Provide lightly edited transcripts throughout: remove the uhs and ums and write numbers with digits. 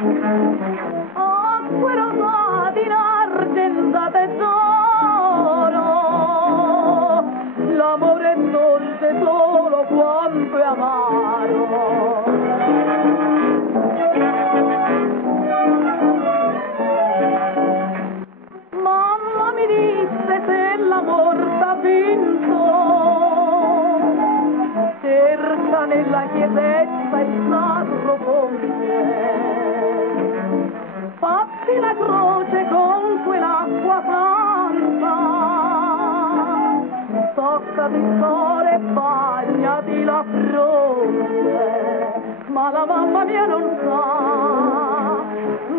acque rosate in argentate d'oro, l'amore è dolce solo quanto è amaro. Mamma mi disse se l'amor t'ha vinto, cerca nella chiesetta il sacro ponte, fatti la croce con quell'acqua santa, toccati il cuore e bagnati la fronte, ma la mamma mia non sa,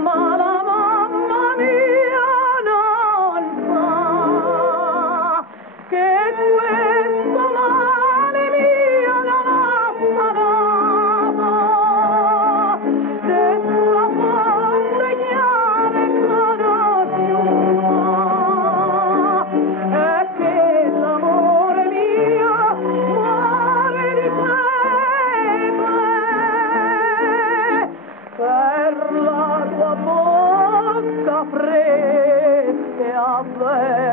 ma la mamma mia non sa che questo male mio non ha sanato, che sulla fonte chiara e conosciuta, e che l'amore mio muore di sete per la tua bocca fresca e avvelenata.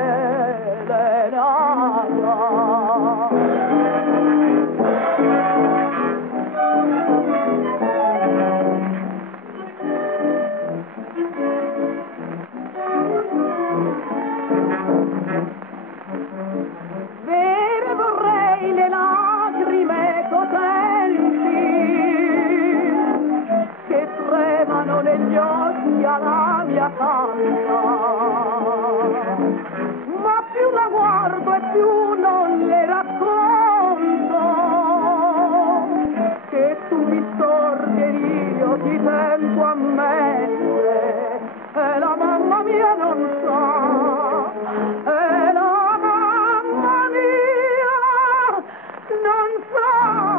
Bere vorrei le lacrime cotenti che tremano negli occhi alla mia canta, ma più la guardo e più non le racconto, che tu mi stordi e io ti sento ammettere, e la mamma mia non sa, e la mamma mia non sa.